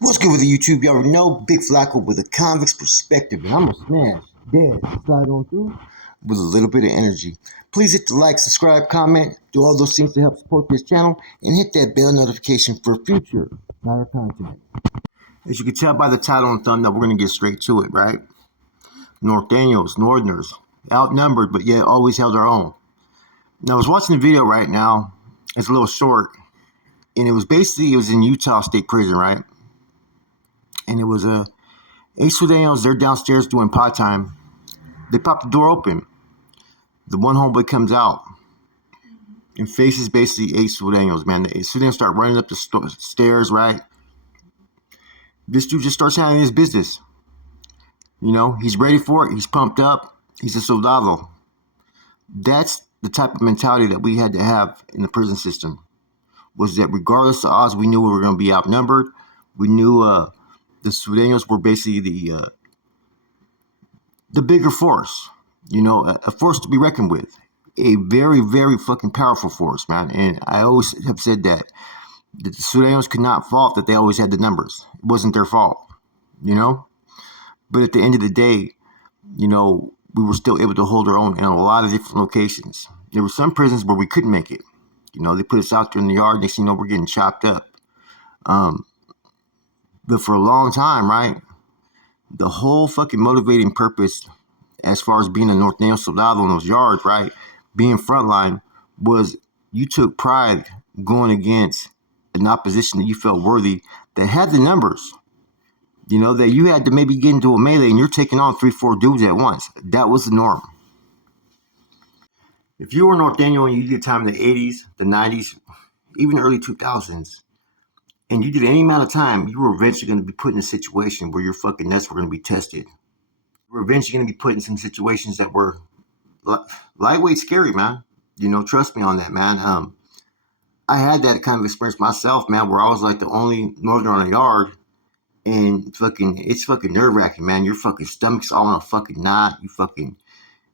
What's good with the YouTube? Y'all already know Big Flacco with a convict's perspective, and I'm gonna smash, dead, slide on through with a little bit of energy. Please hit the like, subscribe, comment, do all those things to help support this channel, and hit that bell notification for future fire content. As you can tell by the title and thumbnail, we're gonna get straight to it, right? North Daniels, Northerners, outnumbered, but yet always held our own. Now, I was watching the video right now. It's a little short, and it was in Utah State Prison, right? And it was Ace Daniels, they're downstairs doing pot time. They pop the door open. The one homeboy comes out and faces basically Ace Daniels, man. The Ace Daniels start running up the stairs, right? This dude just starts handling his business. You know, he's ready for it. He's pumped up. He's a soldado. That's the type of mentality that we had to have in the prison system, was that regardless of odds, we knew we were going to be outnumbered. We knew the Sudanos were basically the bigger force, you know, a force to be reckoned with, a very, very fucking powerful force, man. And I always have said that the Sudanos could not fault that they always had the numbers. It wasn't their fault, you know. But at the end of the day, you know, we were still able to hold our own in a lot of different locations. There were some prisons where we couldn't make it. You know, they put us out there in the yard. Next thing you know, we're getting chopped up. But for a long time, right, the whole fucking motivating purpose as far as being a North Daniel soldado in those yards, right, being frontline, was you took pride going against an opposition that you felt worthy, that had the numbers, you know, that you had to maybe get into a melee and you're taking on 3-4 dudes at once. That was the norm. If you were North Daniel and you did time in the 80s, the 90s, even early 2000s, and you did any amount of time, you were eventually going to be put in a situation where your fucking nuts were going to be tested. You were eventually going to be put in some situations that were lightweight scary, man. You know, trust me on that, man. I had that kind of experience myself, man, where I was like the only northerner on the yard, and it's fucking nerve wracking, man. Your fucking stomach's all in a fucking knot.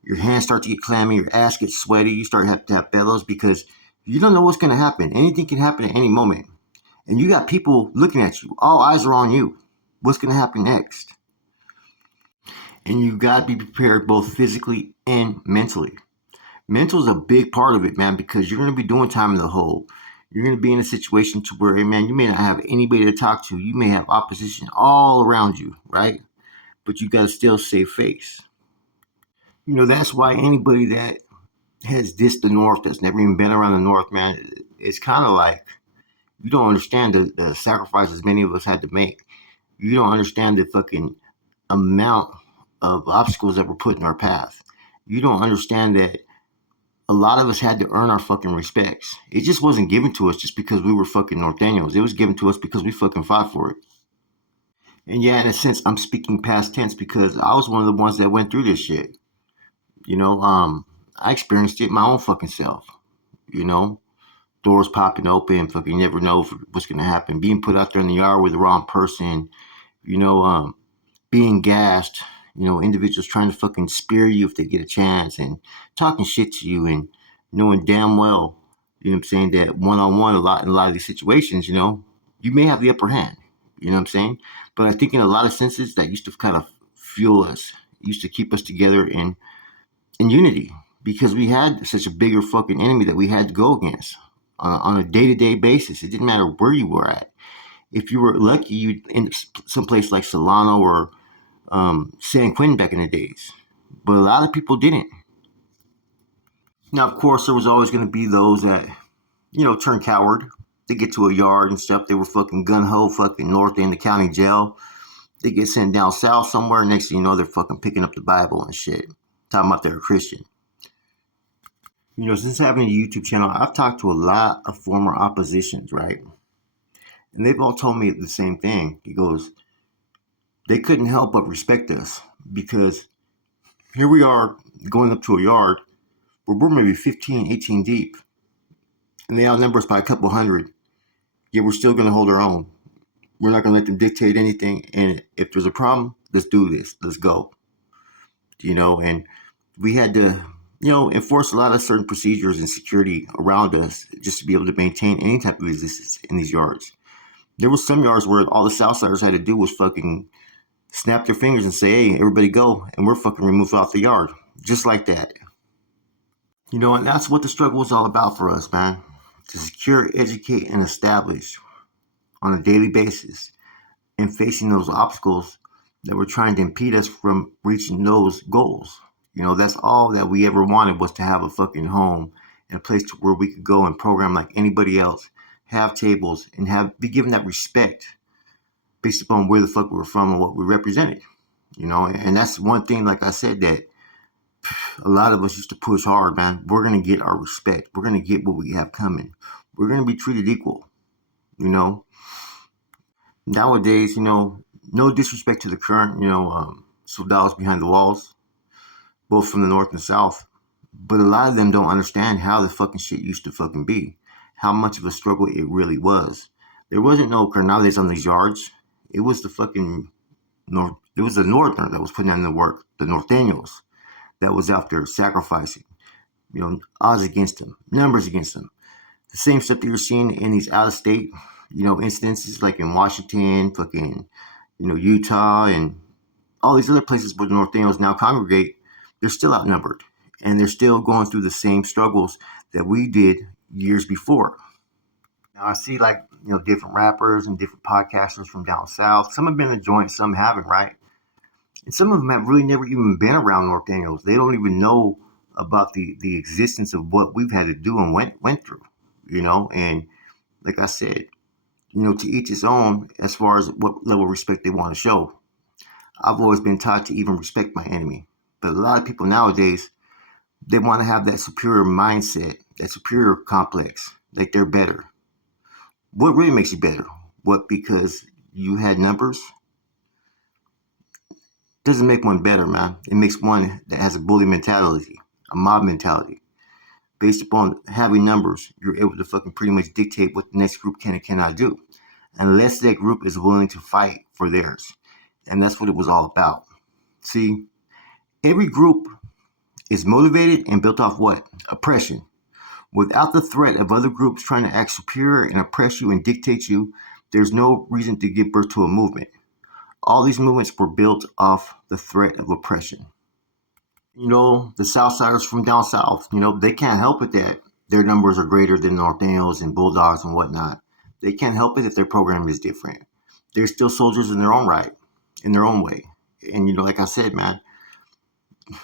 Your hands start to get clammy, your ass gets sweaty, you start to have bellows because you don't know what's going to happen. Anything can happen at any moment. And you got people looking at you. All eyes are on you. What's going to happen next? And you got to be prepared both physically and mentally. Mental is a big part of it, man, because you're going to be doing time in the hole. You're going to be in a situation to where, hey, man, you may not have anybody to talk to. You may have opposition all around you, right? But you got to still save face. You know, that's why anybody that has dissed the North, that's never even been around the North, man, it's kind of like, you don't understand the sacrifices many of us had to make. You don't understand the fucking amount of obstacles that were put in our path. You don't understand that a lot of us had to earn our fucking respects. It just wasn't given to us just because we were fucking North Daniels. It was given to us because we fucking fought for it. And yeah, in a sense, I'm speaking past tense because I was one of the ones that went through this shit. You know, I experienced it my own fucking self. You know, doors popping open, fucking never know what's gonna happen. Being put out there in the yard with the wrong person, you know, being gassed, you know, individuals trying to fucking spear you if they get a chance and talking shit to you and knowing damn well, you know what I'm saying, that one-on-one in a lot of these situations, you know, you may have the upper hand, you know what I'm saying? But I think in a lot of senses that used to kind of fuel us, used to keep us together in unity because we had such a bigger fucking enemy that we had to go against on a day-to-day basis. It didn't matter where you were at. If you were lucky, you'd end up someplace like Solano or San Quentin back in the days. But a lot of people didn't. Now, of course, there was always going to be those that, you know, turn coward. They get to a yard and stuff. They were fucking gun-ho fucking north in the county jail. They get sent down south somewhere. Next thing you know, they're fucking picking up the Bible and shit. Talking about they're a Christian. You know, since having a YouTube channel, I've talked to a lot of former oppositions, right? And they've all told me the same thing. He goes, they couldn't help but respect us because here we are going up to a yard where we're maybe 15, 18 deep. And they outnumber us by a couple hundred. Yet we're still going to hold our own. We're not going to let them dictate anything. And if there's a problem, let's do this. Let's go. You know, and we had to, you know, enforce a lot of certain procedures and security around us just to be able to maintain any type of resistance in these yards. There was some yards where all the Southsiders had to do was fucking snap their fingers and say, "Hey, everybody go," and we're fucking removed off the yard, just like that. And that's what the struggle is all about for us, man. To secure, educate, and establish on a daily basis, and facing those obstacles that were trying to impede us from reaching those goals. That's all that we ever wanted, was to have a fucking home and a place to where we could go and program like anybody else, have tables, and be given that respect based upon where the fuck we were from and what we represented. And that's one thing, like I said, that a lot of us used to push hard, man. We're gonna get our respect. We're gonna get what we have coming. We're gonna be treated equal. You know, Nowadays, no disrespect to the current, soldados behind the walls, both from the north and south, but a lot of them don't understand how the fucking shit used to fucking be, how much of a struggle it really was. There wasn't no carnales on these yards. It was the fucking north. It was the northerner that was putting in the work, the norteños that was out there sacrificing. Odds against them, numbers against them. The same stuff that you're seeing in these out of state, instances like in Washington, fucking, Utah, and all these other places where the Norteños now congregate. They're still outnumbered, and they're still going through the same struggles that we did years before. Now I see, like, different rappers and different podcasters from down south. Some have been in the joint, some haven't, right? And some of them have really never even been around Norteños. They don't even know about the existence of what we've had to do and went through. And like I said, to each his own as far as what level of respect they want to show. I've always been taught to even respect my enemy. But a lot of people nowadays, they want to have that superior mindset, that superior complex, like they're better. What really makes you better? What, because you had numbers? Doesn't make one better, man. It makes one that has a bully mentality, a mob mentality. Based upon having numbers, you're able to fucking pretty much dictate what the next group can and cannot do, unless that group is willing to fight for theirs. And that's what it was all about. See, every group is motivated and built off what? Oppression. Without the threat of other groups trying to act superior and oppress you and dictate you, there's no reason to give birth to a movement. All these movements were built off the threat of oppression. The Southsiders from down south, they can't help it that their numbers are greater than Norteños and Bulldogs and whatnot. They can't help it that their program is different. They're still soldiers in their own right, in their own way. And, like I said, man,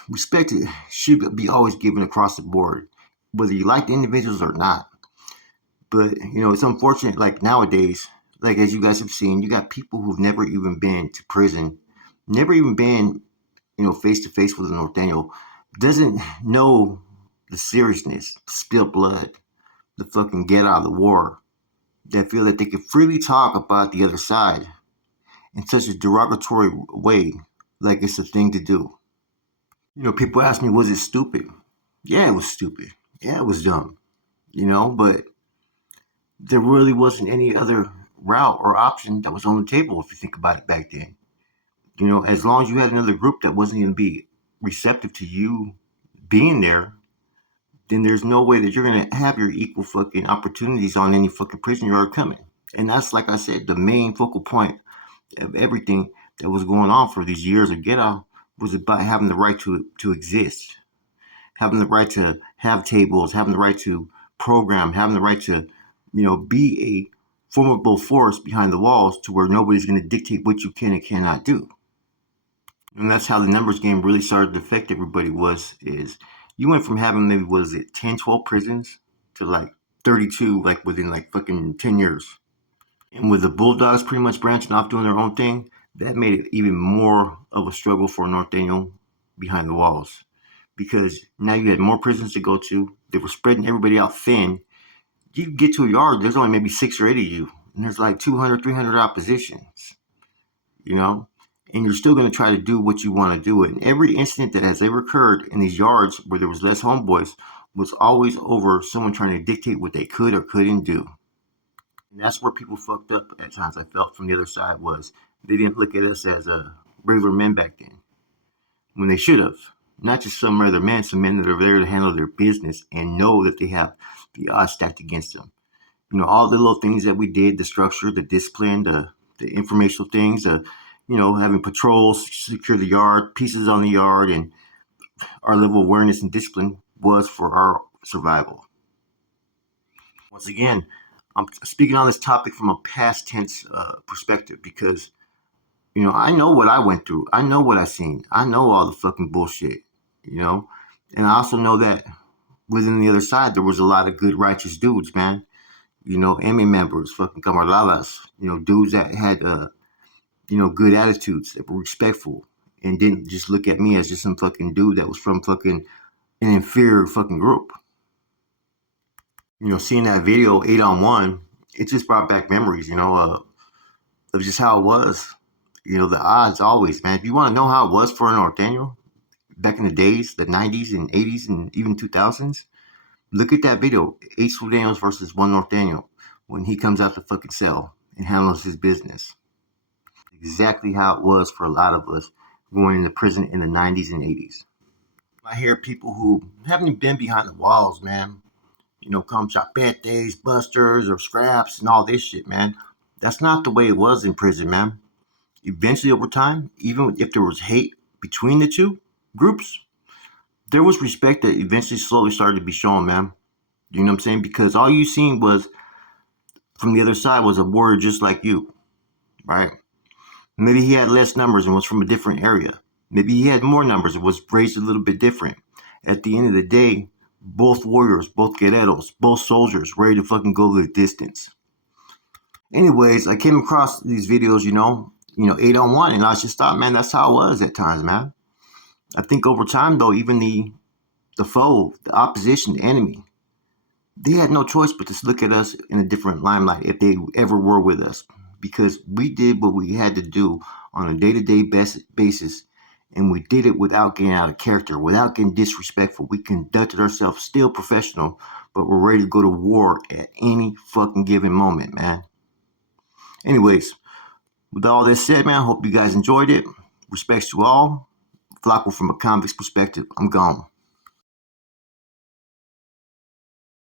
respect should be always given across the board, whether you like the individuals or not. But, it's unfortunate, like nowadays, like as you guys have seen, you got people who've never even been to prison, never even been, face to face with a Norteño, doesn't know the seriousness, the spilled blood, the fucking get out of the war, that feel that they can freely talk about the other side in such a derogatory way, like it's a thing to do. People ask me, was it stupid? Yeah, it was stupid. Yeah, it was dumb. But there really wasn't any other route or option that was on the table if you think about it back then. As long as you had another group that wasn't going to be receptive to you being there, then there's no way that you're going to have your equal fucking opportunities on any fucking prison yard coming. And that's, like I said, the main focal point of everything that was going on for these years of Get Out was about having the right to exist, having the right to have tables, having the right to program, having the right to, be a formidable force behind the walls to where nobody's going to dictate what you can and cannot do. And that's how the numbers game really started to affect everybody is you went from having maybe, was it 10, 12 prisons to like 32, like within like fucking 10 years. And with the Bulldogs pretty much branching off doing their own thing, that made it even more of a struggle for Norteño behind the walls. Because now you had more prisons to go to. They were spreading everybody out thin. You get to a yard, there's only maybe 6 or 8 of you. And there's like 200, 300 oppositions. And you're still going to try to do what you want to do. And every incident that has ever occurred in these yards where there was less homeboys was always over someone trying to dictate what they could or couldn't do. And that's where people fucked up at times, I felt, from the other side, was they didn't look at us as regular men back then, when they should have. Not just some other men, some men that are there to handle their business and know that they have the odds stacked against them. All the little things that we did, the structure, the discipline, the informational things, having patrols, secure the yard, pieces on the yard, and our level of awareness and discipline was for our survival. Once again, I'm speaking on this topic from a past tense perspective because, I know what I went through. I know what I seen. I know all the fucking bullshit, you know? And I also know that within the other side, there was a lot of good, righteous dudes, man. MA members, fucking camaradas, dudes that had, good attitudes, that were respectful and didn't just look at me as just some fucking dude that was from fucking an inferior fucking group. Seeing that video 8-on-1, it just brought back memories, of just how it was. The odds always, man. If you want to know how it was for an Norteño back in the days, the 90s and 80s and even 2000s, look at that video, 8 Sureños versus 1 Norteño, when he comes out the fucking cell and handles his business. Exactly how it was for a lot of us going into prison in the 90s and 80s. I hear people who haven't been behind the walls, man, come chapetes, busters, or scraps, and all this shit, man. That's not the way it was in prison, man. Eventually, over time, even if there was hate between the two groups, there was respect that eventually slowly started to be shown, man. You know what I'm saying? Because all you seen was from the other side was a warrior just like you, right? Maybe he had less numbers and was from a different area. Maybe he had more numbers and was raised a little bit different. At the end of the day, both warriors, both guerreros, both soldiers, ready to fucking go the distance. Anyways, I came across these videos, 8-on-1, and I just thought, man, that's how it was at times, man. I think over time, though, even the foe, the opposition, the enemy, they had no choice but to look at us in a different limelight if they ever were with us, because we did what we had to do on a day-to-day basis, and we did it without getting out of character, without getting disrespectful. We conducted ourselves still professional, but we're ready to go to war at any fucking given moment, man. Anyways, with all this said, man, I hope you guys enjoyed it. Respects to all. Flacco from a convict's perspective. I'm gone.